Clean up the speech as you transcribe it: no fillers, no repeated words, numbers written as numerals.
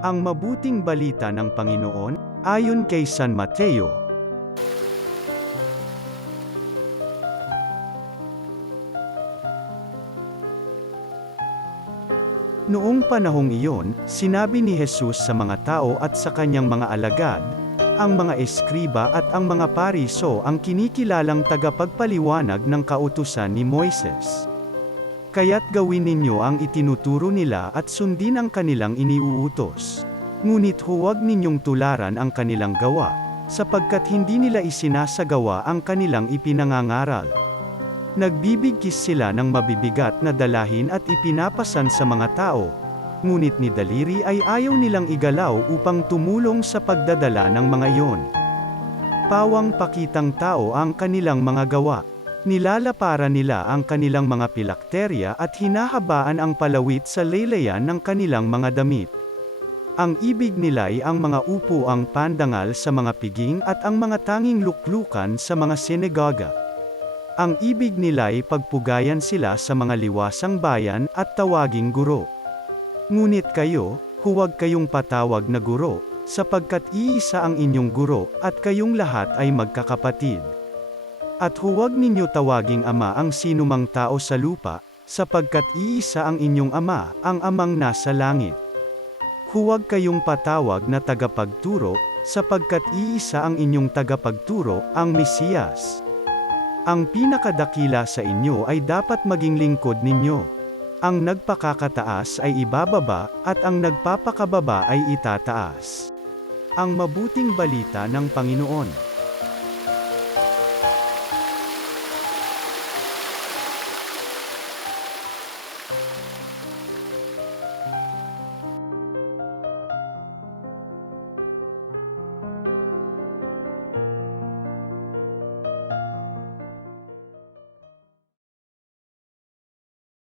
Ang mabuting balita ng Panginoon, ayon kay San Mateo. Noong panahong iyon, sinabi ni Jesus sa mga tao at sa kanyang mga alagad, ang mga eskriba at ang mga pariso ang kinikilalang tagapagpaliwanag ng kautusan ni Moises. Kaya't gawin ninyo ang itinuturo nila at sundin ang kanilang iniuutos. Ngunit huwag ninyong tularan ang kanilang gawa, sapagkat hindi nila isinasagawa ang kanilang ipinangangaral. Nagbibigkis sila ng mabibigat na dalahin at ipinapasan sa mga tao, ngunit ni daliri ay ayaw nilang igalaw upang tumulong sa pagdadala ng mga iyon. Pawang pakitang tao ang kanilang mga gawa. Nilalaparan nila ang kanilang mga pilakterya at hinahabaan ang palawit sa laylayan ng kanilang mga damit. Ang ibig nila ay ang mga upuang pandangal sa mga piging at ang mga tanging luklukan sa mga sinagoga. Ang ibig nila ay pagpugayan sila sa mga liwasang bayan at tawaging guro. Ngunit kayo, huwag kayong patawag na guro, sapagkat iisa ang inyong guro, at kayong lahat ay magkakapatid. At huwag ninyo tawaging ama ang sinumang tao sa lupa, sapagkat iisa ang inyong ama, ang amang nasa langit. Huwag kayong patawag na tagapagturo, sapagkat iisa ang inyong tagapagturo, ang Mesiyas. Ang pinakadakila sa inyo ay dapat maging lingkod ninyo. Ang nagpakakataas ay ibababa, at ang nagpapakababa ay itataas. Ang mabuting balita ng Panginoon.